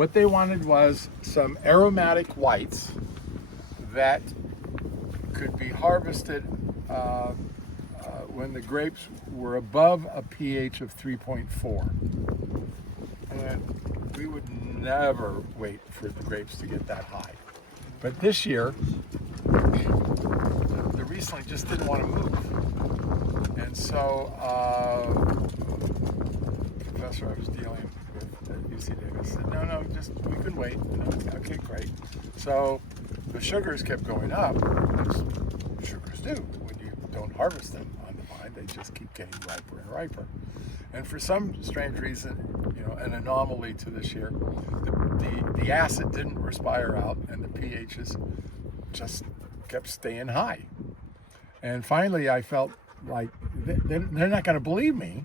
What they wanted was some aromatic whites that could be harvested when the grapes were above a pH of 3.4. And we would never wait for the grapes to get that high. But this year, the Riesling just didn't want to move. And so, the professor I was dealing with at UC Davis said, no, we can wait. Okay, great. So the sugars kept going up, as sugars do when you don't harvest them on the vine. They just keep getting riper and riper. And for some strange reason, an anomaly to this year, the acid didn't respire out and the pHs just kept staying high. And finally I felt like they're not going to believe me.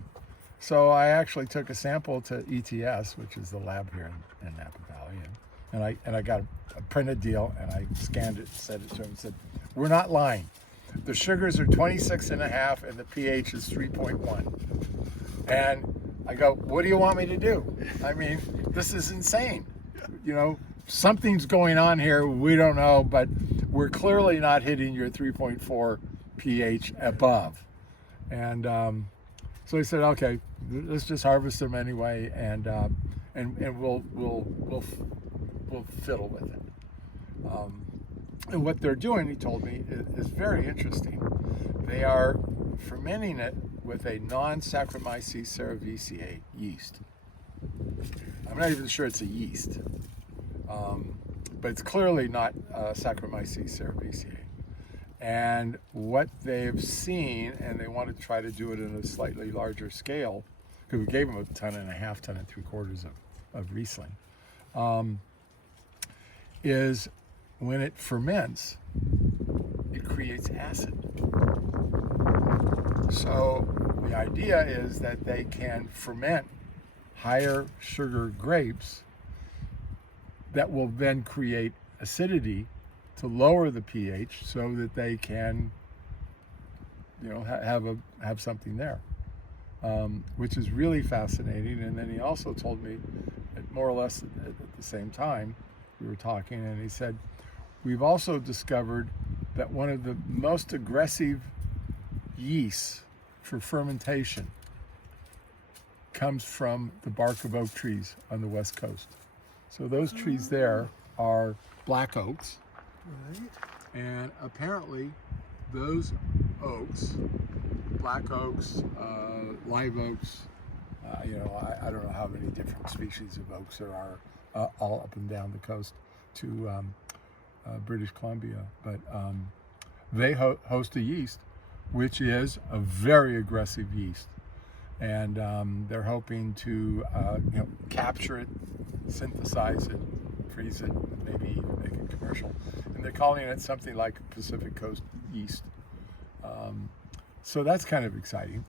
So I actually took a sample to ETS, which is the lab here in Napa Valley, and I got a printed deal, and I scanned it, sent it to him, and said, "We're not lying. The sugars are 26.5, and the pH is 3.1." And I go, "What do you want me to do? I mean, this is insane. Something's going on here. We don't know, but we're clearly not hitting your 3.4 pH above." And so he said, "Okay, let's just harvest them anyway, and we'll fiddle with it." And what they're doing, he told me, is very interesting. They are fermenting it with a non-saccharomyces cerevisiae yeast. I'm not even sure it's a yeast, but it's clearly not Saccharomyces cerevisiae. And what they've seen, and they want to try to do it in a slightly larger scale, because we gave them 1.5 tons, 1 3/4 of Riesling, is when it ferments, it creates acid. So the idea is that they can ferment higher sugar grapes that will then create acidity to lower the pH so that they can, have something there, which is really fascinating. And then he also told me, more or less at the same time, we were talking, and he said, we've also discovered that one of the most aggressive yeasts for fermentation comes from the bark of oak trees on the West Coast. So those trees there are black oaks. Right. And apparently those oaks, black oaks, live oaks, I don't know how many different species of oaks there are all up and down the coast to British Columbia, but they host a yeast which is a very aggressive yeast, and they're hoping to capture it, synthesize it, freeze it, maybe even make it commercial. And they're calling it something like Pacific Coast yeast. So that's kind of exciting.